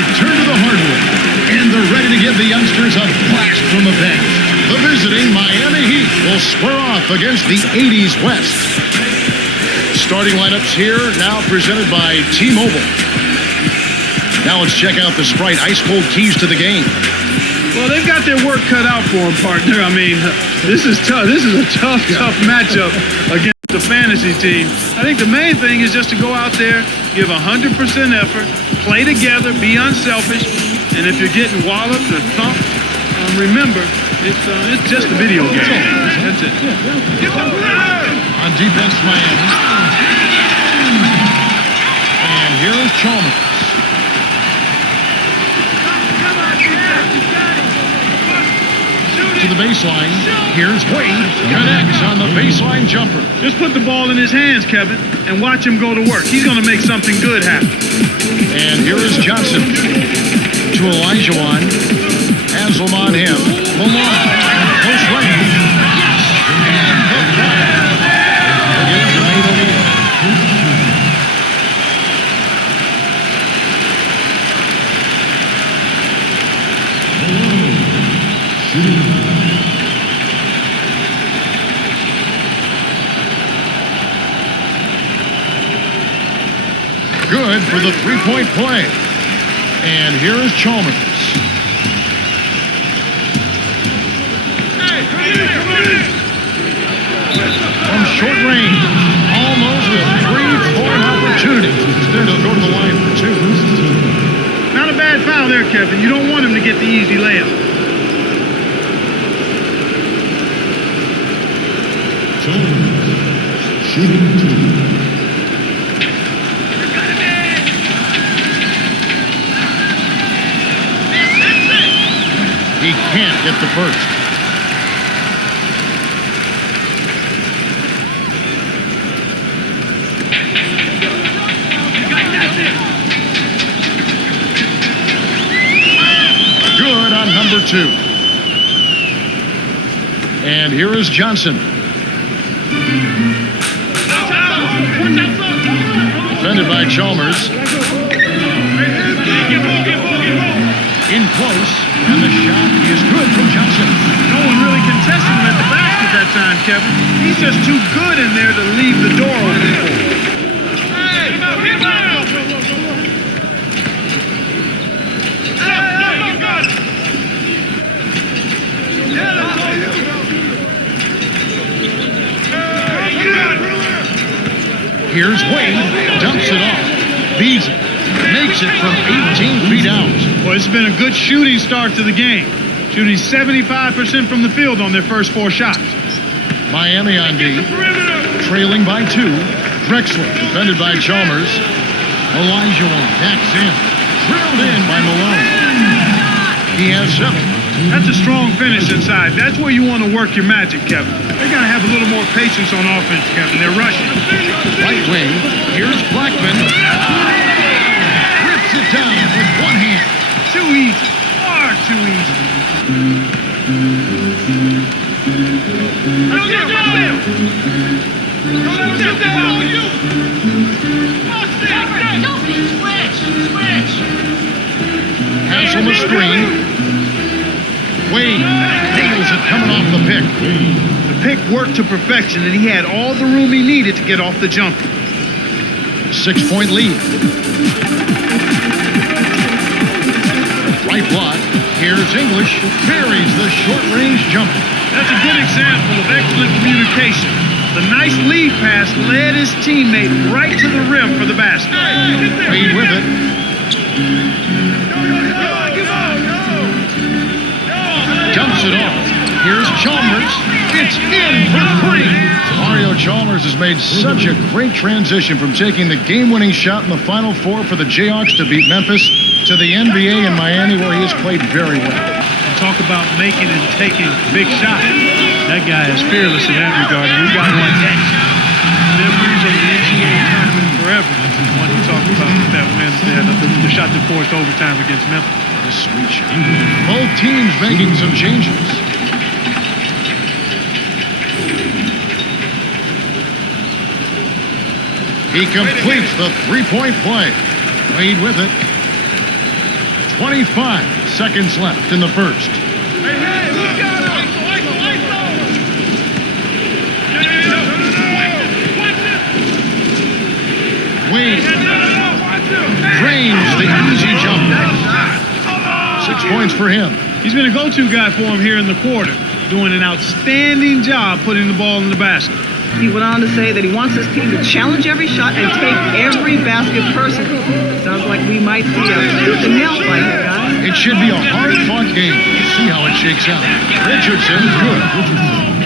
return to the hardwood, and they're ready to give the youngsters a blast from the bench. The visiting Miami Heat will square off against the 80's West. Starting lineups here, now presented by T-Mobile. Now let's check out the Sprite ice-cold keys to the game. Well, they've got their work cut out for them, partner. I mean, this is tough. This is a tough matchup against the fantasy team. I think the main thing is just to go out there, give 100% effort, play together, be unselfish, and if you're getting walloped or thumped, remember, it's just a video game. That's it. On defense, Miami. And here is Chalmers. To the baseline. Here's Wade. Connects on the baseline jumper. Just put the ball in his hands, Kevin, and watch him go to work. He's going to make something good happen. And here is Johnson. To Elijah. Has him on him. Malone. Close right. Yes. And hooked down. Again, Jermaine O'Neal. Good for the three-point play. And here is Chalmers. From short range, almost a three-point opportunity. Instead, he'll go to the line for two. Not a bad foul there, Kevin. You don't want him to get the easy layup. Chalmers shooting two. He can't get the first. Good on number two. And here is Johnson. Defended by Chalmers. In close, and the shot is good from Johnson. No one really contested him at the basket that time, Kevin. He's just too good in there to leave the door open for him. Here's Wade, dumps it off. Beasley makes it from 18 feet out. Well, it's been a good shooting start to the game. Shooting 75% from the field on their first four shots. Miami on D, trailing by two. Drexler, defended by Chalmers. Elijah backs in. Drilled in by Malone. He has 7. That's a strong finish inside. That's where you want to work your magic, Kevin. They got to have a little more patience on offense, Kevin. They're rushing. Right wing. Here's Blackman. Rips it down with one hand. Too easy. Far too easy. Hassel the screen. Wade nails it coming off the pick. The pick worked to perfection, and he had all the room he needed to get off the jumper. 6-point lead. Right block. Here's English. Buries the short-range jumper. That's a good example of excellent communication. The nice lead pass led his teammate right to the rim for the basket. Wade with it. Dumps it off. Here's Chalmers. It's in for three. Mario Chalmers has made such a great transition from taking the game-winning shot in the Final Four for the Jayhawks to beat Memphis to the NBA in Miami, where he has played very well. And talk about making and taking big shots. That guy is fearless in that regard. We got one next. Memories of the NCAA tournament forever. One he talked about with that win there, the shot that forced overtime against Memphis. What a sweet shot. Both teams making some changes. He completes the three-point play. Wade with it. 25 seconds left in the first. Wade drains the easy jump. 6 points for him. He's been a go-to guy for him here in the quarter, doing an outstanding job putting the ball in the basket. He went on to say that he wants his team to challenge every shot and take every basket personally. Sounds like we might see a tooth and nail fight here, guys. It should be a hard-fought game. We'll see how it shakes out. Richardson, good.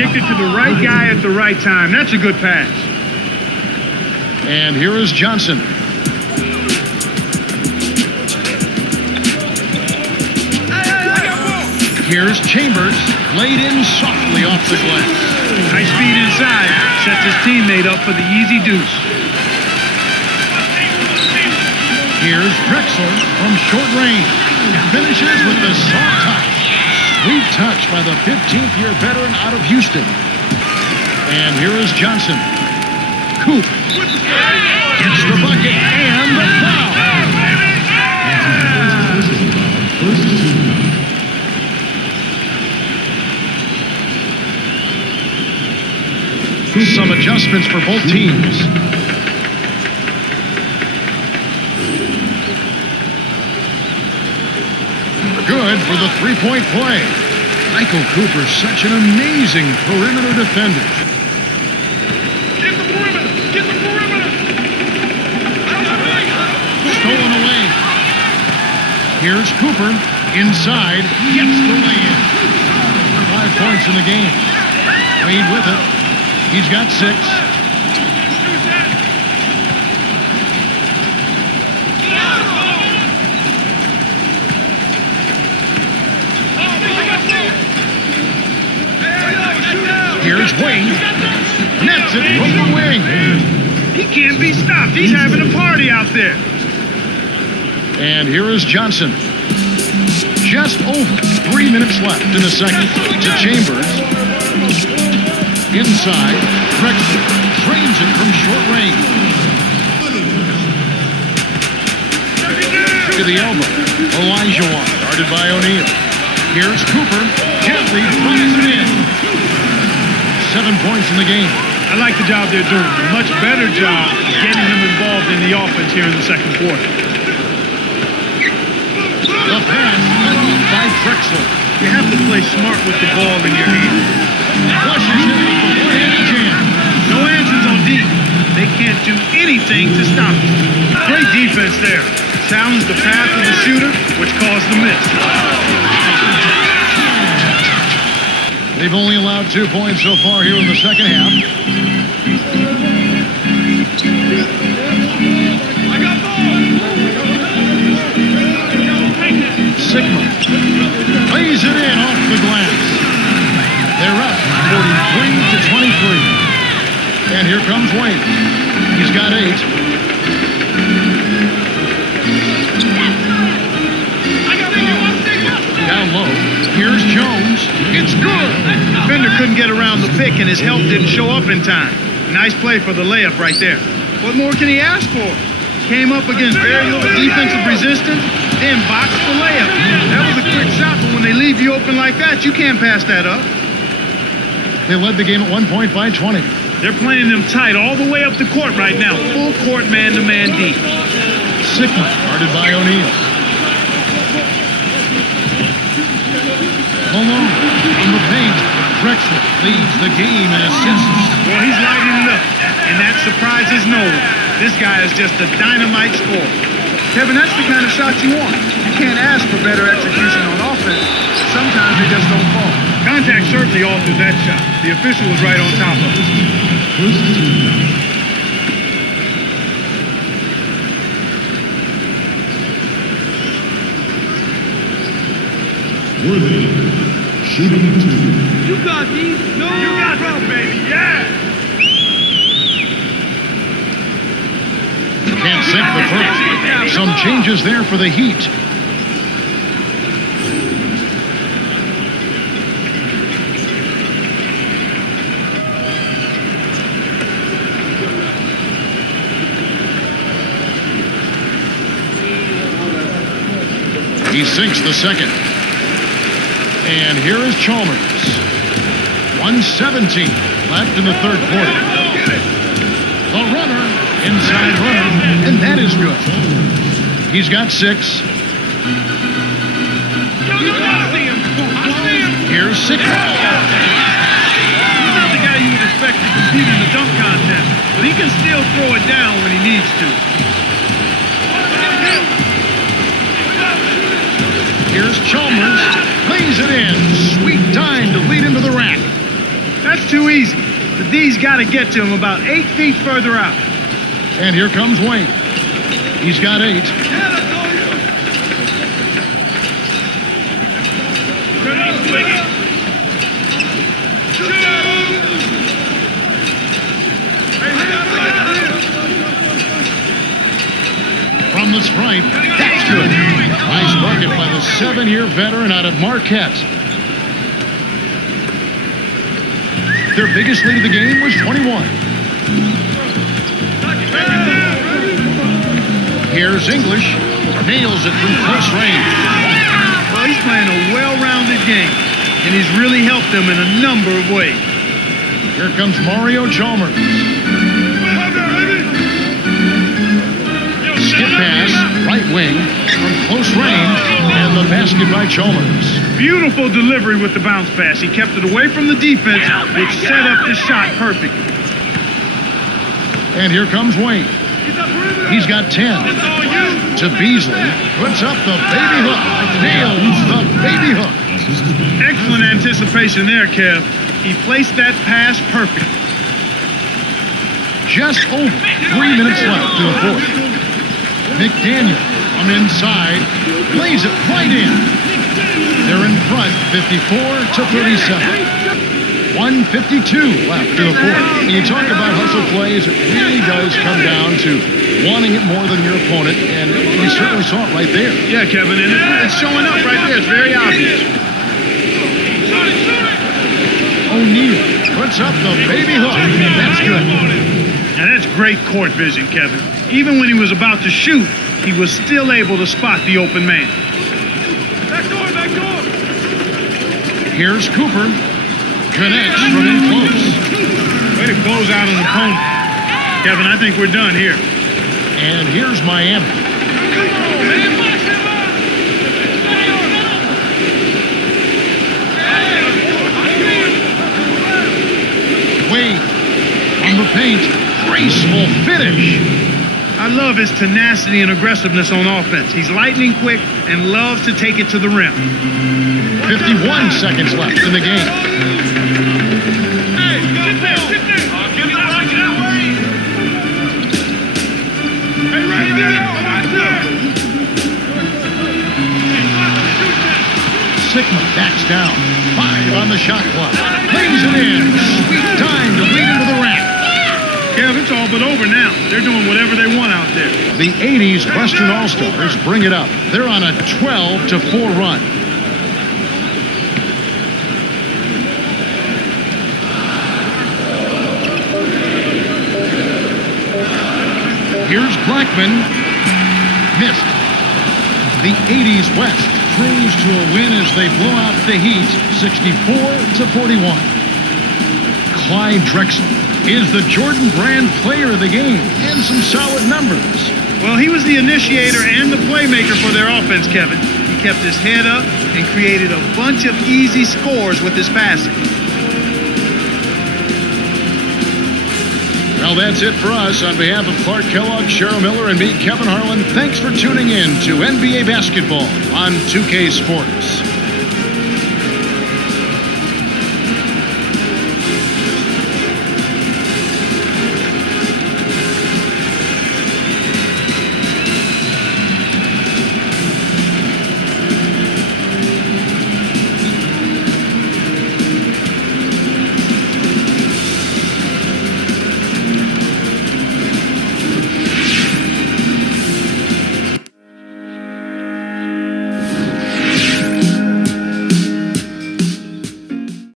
Kicked it to the right guy at the right time. That's a good pass. And here is Johnson. Here's Chambers, laid in softly off the glass. Nice speed inside. Sets his teammate up for the easy deuce. Here's Drexler from short range. Finishes with the soft touch. Sweet touch by the 15th-year veteran out of Houston. And here is Johnson. Coop gets the bucket and the foul. Some adjustments for both teams. Good for the three-point play. Michael Cooper's such an amazing perimeter defender. Get the perimeter! Get the perimeter! Stolen away. Here's Cooper. Inside. Gets the lay-in. 5 points in the game. Wade with it. He's got 6. Here's Wade. Nets it from the wing. He can't be stopped. He's having a party out there. And here is Johnson. Just over 3 minutes left in the second to Chambers. Inside, Drexler trains it from short range. To the elbow, Elijah guarded by O'Neal. Here's Cooper, gently drives it in. 7 points in the game. I like the job they're doing. A much better job of getting them involved in the offense here in the second quarter. The pass cut off by Drexler. You have to play smart with the ball in your hand. Flushes it off the four-handed jam. No answers on deep. They can't do anything to stop it. Great defense there. Challenged the path of the shooter, which caused the miss. They've only allowed 2 points so far here in the second half. Sigma lays it in off the glass. They're up 43-23. And here comes Wade. He's got 8. Down low. Here's Jones. It's good. Defender couldn't get around the pick, and his help didn't show up in time. Nice play for the layup right there. What more can he ask for? Came up against very little defensive resistance, then boxed the layup. That was a quick shot, but when they leave you open like that, you can't pass that up. They led the game at 1 point by 20. They're playing them tight all the way up the court right now. Full court man-to-man deep. Sigma guarded by O'Neal. Malone from the paint. Drexler leads the game in assists. Well, he's lighting it up, and that surprises no one. This guy is just a dynamite scorer. Kevin, that's the kind of shot you want. You can't ask for better execution on offense. Sometimes they just don't fall. Contact certainly altered that shot. The official was right on top of it. Shooting 2. You got these. No, you got this, baby. Yeah. Can't sink the first. Some changes there for the Heat. He sinks the second. And here is Chalmers. 1:17 left in the third quarter. The runner, inside runner, and that is good. He's got 6. Here's 6. He's not the guy you would expect to compete in the dunk contest, but he can still throw it down when he needs to. Here's Chalmers. Lays it in. Sweet time to lead into the rack. That's too easy. The D's got to get to him about 8 feet further out. And here comes Wayne. He's got 8. From the stripe, that's good. Nice bucket by the 7-year veteran out of Marquette. Their biggest lead of the game was 21. Here's English. Nails it from close range. Well, he's playing a well-rounded game, and he's really helped them in a number of ways. Here comes Mario Chalmers. Skip pass, right wing, from close range, and the basket by Chalmers. Beautiful delivery with the bounce pass. He kept it away from the defense, which set up the shot perfectly. And here comes Wayne. He's got 10. To Beasley. Puts up the baby hook. Nails the baby hook. Excellent anticipation there, Kev. He placed that pass perfect. Just over 3 minutes left in the fourth. McDaniel from inside. Lays it right in. They're in front, 54-37. 1:52 left in the fourth. When you talk about hustle plays, it really does come down to wanting it more than your opponent, and you certainly saw it right there. Yeah, Kevin, and it's showing up right there. It's very obvious. O'Neal puts up the baby hook. That's good. Now that's great court vision, Kevin. Even when he was about to shoot, he was still able to spot the open man. Back door. Here's Cooper. Connects from in close. Way to close out an opponent. Kevin, I think we're done here. And here's Miami. Wade on the paint. Graceful finish. I love his tenacity and aggressiveness on offense. He's lightning quick and loves to take it to the rim. 51 seconds left in the game. Sigma backs down. 5 on the shot clock. Plays it in. Sweet time to lead into the rack. Kev, it's all but over now. They're doing whatever they want out there. The 80's Western All-Stars bring it up. They're on a 12-4 run. Here's Blackman. Missed. The 80's West cruise to a win as they blow out the Heat 64-41. Clyde Drexler is the Jordan Brand player of the game and some solid numbers. Well, he was the initiator and the playmaker for their offense, Kevin. He kept his head up and created a bunch of easy scores with his passing. Well, that's it for us. On behalf of Clark Kellogg, Cheryl Miller, and me, Kevin Harlan, thanks for tuning in to NBA Basketball on 2K Sports.